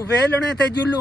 चाचू वेलने ते जुलू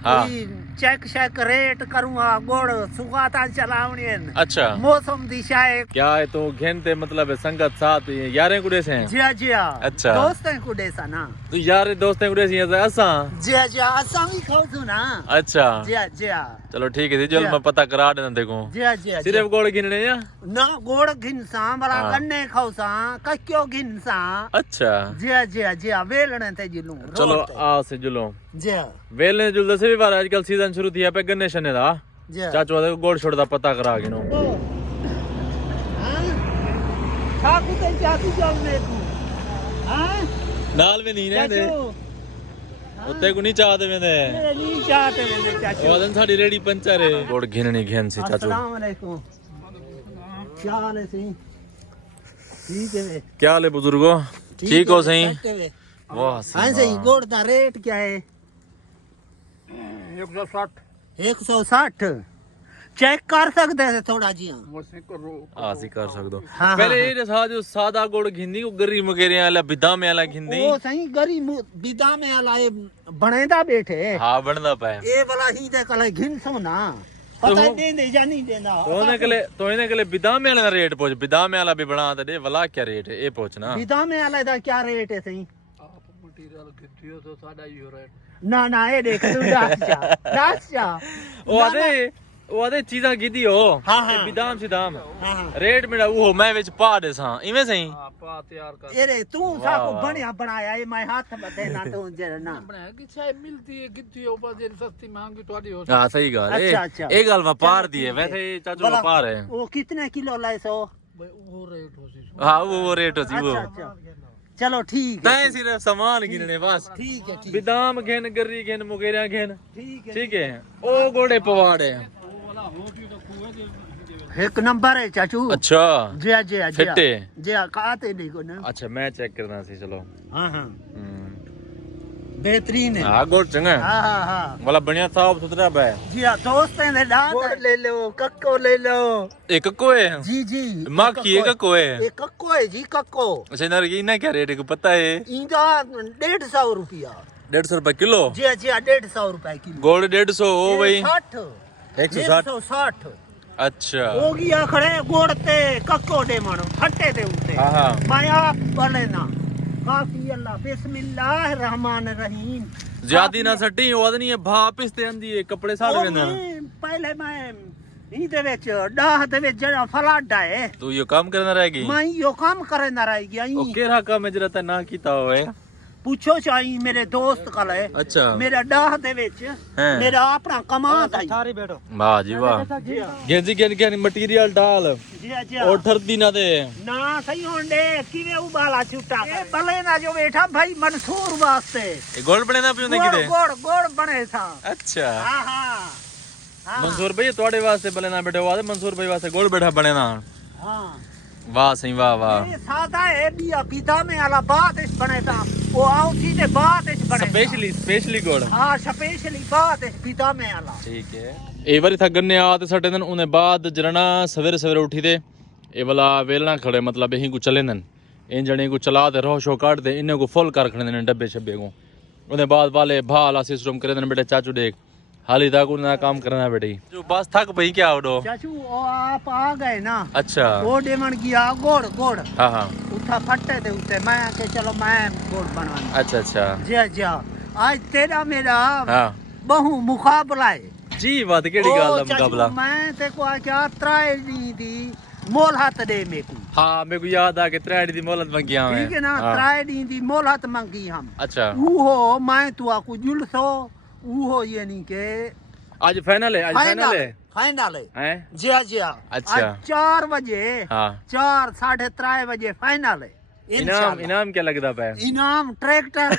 कोई चेक शेक रेट करूँ गोड़ सुगाता चलावनी अच्छा मौसम दिशा है क्या है तो घेनते मतलब संगत साथ यारें कुड़े से हैं जी अच्छा दोस्तें कुडे सा ना तो यार दोस्तें कुड़े से असा जी असा भी खाऊ तू ना अच्छा जी चलो ठीक है जो मैं पता करा देना देखो जी सिर्फ गोड़ गिनने या ना गोड़ घिनसा बड़ा गन्ने खाऊसा कक्यो घिनसा अच्छा जी वेलने ते जुलू चलो आ से जुलो जी वेलने जुलदे से भी बार आजकल सीजन शुरू थी पे गन्ने शने दा जी चाचू दा गोड़ छोड़दा पता करा गिनो ठाकू ते चाचू जलने तू हां नाल भी नहीं रहंदे उत्ते को नहीं चाहते वेंदे नहीं चाहते वेंदे चाचू ओदन साडी रेडी पंचर है गोड़ घिननी घेन सी चाचू अस्सलाम वालेकुम क्या हाल है सही ठीक है क्या हाल है बुजुर्गो ठीक हो सही वाह हां सही गोड़ दा रेट क्या है 160 चेक कर सकते हैं थोड़ा जी आसी कर सकदो हाँ, पहले हाँ, ये जैसा जो सादा गोड़ घिंदी को गरी मगेरे वाला बिदा में वाला घिंदी वो सही गरी बिदा में आलाए बनेदा बैठे हां बनदा पाए ए वाला ही दे कले घिन सो ना पता ही दे या नहीं देना तो इने कले बिदा में वाला रेट पूछ बिदा में वाला भी बना दे वाला क्या रेट है ये पूछना बिदा में आला दा क्या रेट है सही आप मटेरियल खरीदियो तो साडा ही हो रेट ना ये देख तू दाचा वो आदे चीज़ां कीती हो हाँ बिदाम सिदाम हां रेट मेरा वो मैं विच पा दे सा इवें सही हां पा तैयार कर ए रे तू साको बढ़िया बनाया ये मैं हाथ बते ना तू जरा ना बनाया कि चाय मिलती है कितनी ऊपर जे सस्ती महंगी तोड़ी हो हां सही गल अच्छा। ए गल व्यापार दी है वैसे चाचू व्यापार है वो कितने किलो लाए सो वो रेट हो सी हां वो रेट होती वो अच्छा चलो ठीक है तै सिर्फ सामान गिनने बस ठीक है बिदाम घेन गरी घेन मुगेरिया घेन ठीक ठीक है ओ गोड़े पवाड़े एक नंबर है चाचू अच्छा जी फिटे जी कहते नहीं को ना अच्छा मैं चेक करना सी चलो हाँ बेहतरीन है हाँ गोड़ चंगा हाँ वाला बढ़िया साफ सुथरा है जी दोस्त हैं दांत ले लो कक्को ले लो एक कक्को है जी माखी है कक्को है एक कक्को है जी कक्को अच्छा नर की ना क्या रेट है को पता है इनका 150 रुपया 150 रुपए किलो जी 150 रुपए किलो गोड़ 150 हो भाई 160 160 अच्छा हो गया खड़े गोड़ ते कक्को दे मन फट्टे ते उते हाँ मैं आप बोले ना काफी अल्लाह बिस्मिल्लाह रहमान रहीम ज्यादा ना सट्टी हो नहीं है भापिस ते आंदी है कपड़े साड़ वेंदा पहले मैं इहदे विच डाह दे विच जड़ा फलाडा है तू यो काम करना रहेगी मैं यो काम करना रह गया ओ केरा काम है जरा ता ना कीता होए पूछो चाही मेरे दोस्त कल है अच्छा मेरा डाह दे विच मेरा अपना कमात है सारी बैठो वाह जी वाह गेंजी गेन मटेरियल डाल जी और ठरदी ना दे ना सही होंडे किवे उबाला छुटा ए भले ना जो बैठा भाई मंसूर वास्ते ये गोल बने ना पियो किदे गोड़ बने था अच्छा हां मंसूर भाई तोड़े वास्ते बने ना बैठे वादे मंसूर भाई वास्ते गोल बैठा बने ना हां वाह सही वाह ये सादा है बिया पिता में आला बात इस बने था वो आओ सीधे बात इस बने स्पेशली गोल हां स्पेशली बात इस पिता में आला ठीक है ਇਹ ਵਾਰੀ ਥਾ ਗੰਨੇ ਆ ਤੇ ਸਾਡੇ ਦਿਨ ਉਹਨੇ ਬਾਅਦ ਜਰਨਾ ਸਵੇਰੇ ਸਵੇਰੇ ਉੱਠੀ ਤੇ ਇਹ ਵਾਲਾ ਵੇਲਣਾ ਖੜੇ ਮਤਲਬ ਇਹੀ ਕੋ ਚਲੇ ਨਨ ਇਹ ਜਣੇ ਕੋ ਚਲਾ ਤੇ ਰੋਸ਼ੋ ਕੱਢ ਦੇ ਇਹਨੇ ਕੋ ਫੁੱਲ ਕਰ ਖੜੇ ਨੇ ਡੱਬੇ ਛੱਬੇ ਕੋ ਉਹਦੇ ਬਾਅਦ ਵਾਲੇ ਭਾਲਾ ਸਿਸਟਮ करे ਨੇ बेटे चाचू देख हाली तक उन्हें काम करना बेटी जो बस थक पई क्या उड़ो चाचू ओ आप आ गए ना अच्छा वो डेमन गया गोड़ हाँ उठा फट्टे दे उते मैं के चलो मैं गोड़ बनवाना अच्छा जी आज तेरा मेरा हाँ बहु मुकाबला है जी बात केड़ी गल दा मुकाबला मैं ते को क्या त्राए दी मोहलत दे मेरे को हाँ मेरे को याद आ के त्राड़ी दी मोहलत मंगी हमें ठीक है ना त्राए दी मोहलत मंगी हम अच्छा वो मैं तू आको जुलसो वो ये नहीं के आज फाइनल है फाइनल है हैं जी अच्छा 4 बजे हाँ 4 3:30 बजे फाइनल है इनाम क्या लगता है इनाम ट्रैक्टर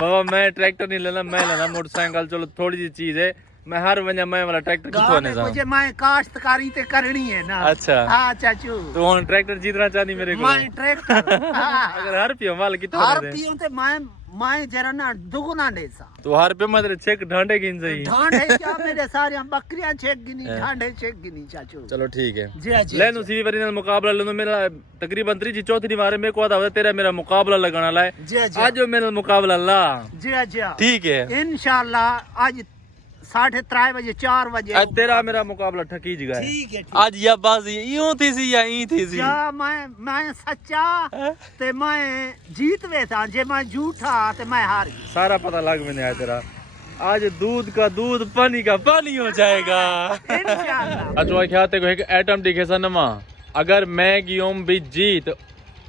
बाबा मैं ट्रैक्टर नहीं लेना मैं लेना मोटरसाइकिल चलो थोड़ी सी चीज है मैं हर वजह मैं वाला ट्रैक्टर किथों ने मुझे मैं काश्तकारी ते करनी है ना अच्छा हां चाचू तो हुन ट्रैक्टर जीतना चाहनी मेरे को मैं ट्रैक्टर अगर हर पियो माल किथों हर पियो ते मैं मैं जरा ना दुगना देसा तो हर पे मत चेक ढांडे गिन सही ढांड है क्या मेरे सारे बकरियां चेक गिनी ढांड है चेक गिनी चाचू चलो ठीक है जी जी ले सी वरी नाल मुकाबला ले मेरा तकरीबन तीसरी चौथी बार मेरे को आता तेरा मेरा मुकाबला लगाना ला जी जी आज जो मेरा मुकाबला ला जी जी ठीक है इंशाल्लाह आज 3:30 बजे 4 बजे आज तेरा मेरा मुकाबला ठकी जगह है ठीक है आज या बाजी यूं थी सी या ई थी सी या मैं सच्चा ते मैं जीत वे था जे मैं झूठा ते मैं हार गया सारा पता लग मैंने आया तेरा आज दूध का दूध पानी का पानी हो जाएगा इंशाल्लाह अच्छा क्या ते को एक एटम दिखे सा नमा अगर मैं गियोम भी जीत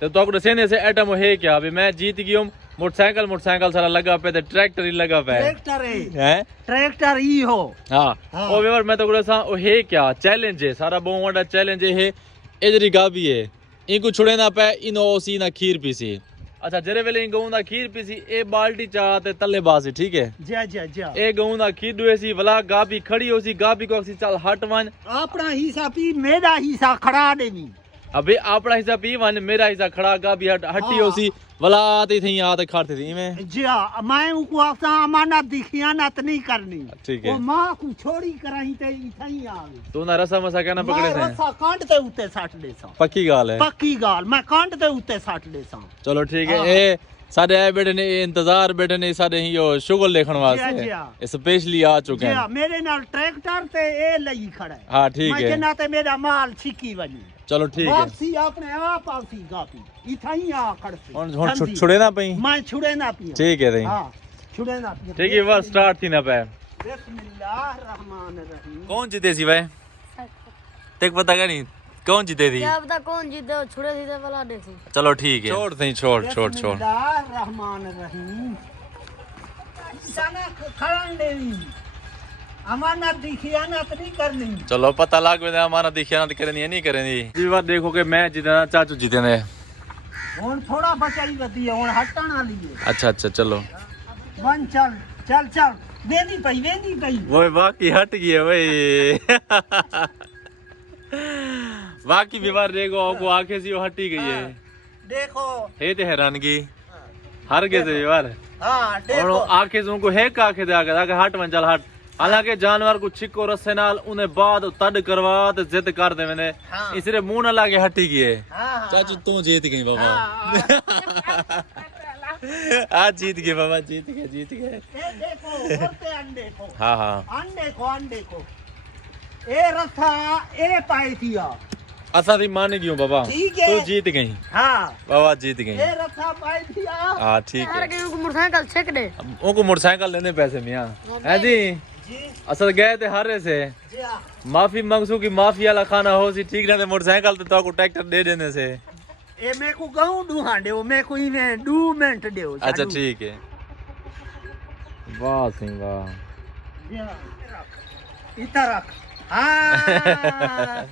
तो दसेने से एटम है क्या अभी मैं जीत गियोम मोटरसाइकिल सारा लगा पे ट्रैक्टर ही लगा पे ट्रैक्टर ट्रैक्टर ही हो हाँ ओ वेवर मैं तो बोला ओ है क्या चैलेंज है सारा बहुत बड़ा चैलेंज है इधरी गाबी है इनको छुड़े ना पे इनो ओसी ना खीर पीसी अच्छा जरे वेले इन गऊं दा खीर पीसी ए बाल्टी चा ते तले बासी ठीक है जी जी जी ए गऊं दा खीर दुए सी वला गाबी खड़ी होसी गाबी को सी चल हट वन अपना हिस्सा पी मेरा हिस्सा खड़ा देनी अबे अपना हिस्सा पी वन मेरा हिस्सा खड़ा गाबी हटी होसी वला आती थी आते खाते थी मैं जी हाँ मैं उनको आपसा अमानत दी खियानत नहीं करनी ठीक है वो माँ को छोड़ी कराही ते इथा ही आ गई तू ना रसा मसा कहना पकड़े थे रसा कांट ते उते साट दे सा पक्की गाल है पक्की गाल मैं कांट ते उते साट दे सा चलो ठीक है ए सारे आए बेटे ने इंतजार बेटे ने सारे ही यो शुगर देखण वास्ते स्पेशली आ चुके हैं मेरे नाल ट्रैक्टर ते ए लई खड़ा है हां ठीक है मैं ते मेरा माल छिकी वनी चलो ठीक है वापसी अपने आप आसी गापी इथा ही आ खड़से हुन छुड़े ना पई मैं छुड़े ना पी ठीक है हां छुड़े ना पी ठीक है बस स्टार्ट थी ना पे बिस्मिल्लाह रहमान रहीम कौन जीते सी भाई तेक पता का नहीं कौन जीते थी क्या पता कौन जीते छुड़े सीधे वाला देखो चलो ठीक है छोड़ सही छोड़ बिस्मिल्लाह रहमान रहीम जाना खड़न देवी अमानत दी खियानत नहीं करनी चलो पता लग गया हमारा दी खियानत करनी है नहीं करनी जी बात देखो कि मैं जीतना चाचू जीते ने हुन थोड़ा बचाई बती है हुन हटना लिए अच्छा अच्छा चलो वन चल चल चल वेदी पई वो बाकी हट गई है भाई बाकी बीमार देखो को आंखें सी हटी गई है देखो हे ते हैरानगी हर गए थे बीमार हां और देखो आंखें से उनको है का आंखें दे आगे हट वन चल हट हालांकि जानवर को छिको रस्से नाल उन्हें बाद तड करवा ते जिद कर दे मैंने इसरे मुंह ना लागे हटी गई है चाचू तू जीत गई बाबा आज जीत गए बाबा जीत गए ये देखो होते अंडे को हाँ हाँ अंडे को ए रथा ए पाई थी असा थी मान गई बाबा ठीक है तू जीत गई हां बाबा जीत गई ए रथा पाई थी हाँ ठीक है यार कहीं को मोटरसाइकिल छेक दे उनको मोटरसाइकिल लेने पैसे मियां है जी जी असल गए थे हारे से जी हां माफी मंगसू की माफी वाला खाना हो सी ठीक ना मोटरसाइकिल तो को ट्रैक्टर दे देने से ए मैं को गाऊं दू हांडे मैं को इने 2 मिनट देओ अच्छा ठीक है वाह सिंह वाह जी हां इधर रख हां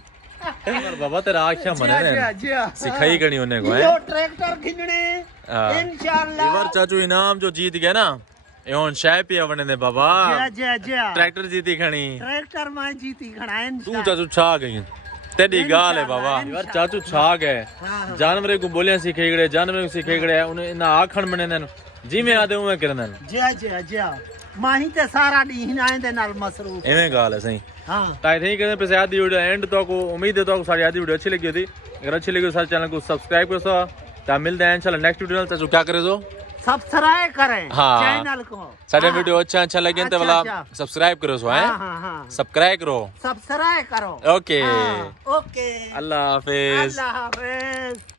पर बाबा तेरा आख्या मने ने जी हां सिखाई करनी होने को है यो ट्रैक्टर खिंचने हाँ। इंशाल्लाह इवर चाचू इनाम जो जीत गया ना ये हुन शाय पिया बने ने बाबा जी ट्रैक्टर जीती खणी ट्रैक्टर में जीती खड़ाइन तू चाचू छा गई तेरी गाल है बाबा यार चाचू छा गए जानवर को बोलियां सीखे गए जानवर को सीखे गए उन्हें इना आखण मने ने जी मैं आदे उमे करन जी माही ते सारा दी हिनाए दे नाल मसरूफ एवें गाल है सही हां ताई थी कहते पे आधी वीडियो एंड तो को उम्मीद है तो सारी आधी वीडियो अच्छी लगी थी अगर अच्छी लगी तो सारे चैनल को सब्सक्राइब करो सो ता मिलते हैं इंशाल्लाह नेक्स्ट वीडियो में चाचू क्या करे जो सब्सक्राइब करें हाँ। चैनल को सारे वीडियो अच्छा लगे तो वाला अच्छा। सब्सक्राइब करो सो है हां सब्सक्राइब करो सब्सक्राइब करो ओके ओके अल्लाह हाफिज अल्लाह हाफिज